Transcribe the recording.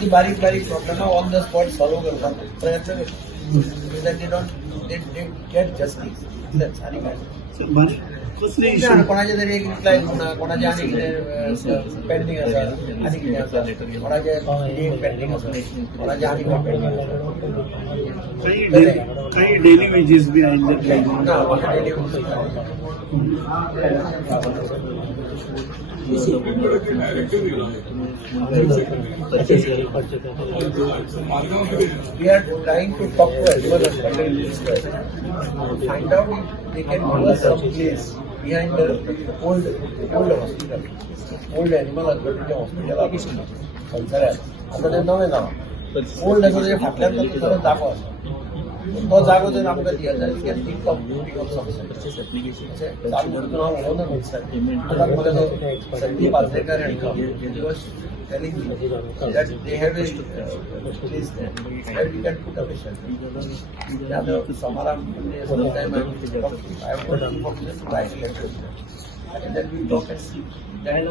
की बारीक problem on the spot solve करतात प्रयत्न they get justice. आणि काय कोणाचे तरी एक रिप्लाय कोणाचे आणि पेंडिंग आसा आणि कितें आसा कोणाचे पेंडिंग आसा कोणाचे आणि पेंडिंग आसा काही डेली वेजेस बी आहेत ना म्हाका daily We are trying to talk to animal husbandry, find out if they can give us some place behind the old hospital, old animal husbandry hospital. आता ते नवे ना ओल्ड असं ते फाटल्यान खरं जागो आसा तो जागो जर आमकां दियात जाल्यार कॅन थिंक ऑफ चालू करून हांव उलोवना म्हाका तो Sandeep Ajrekar telling me that they have a place there where we can put up a shelter. Sometime I have got some of this right shelter and then we talk and see. Then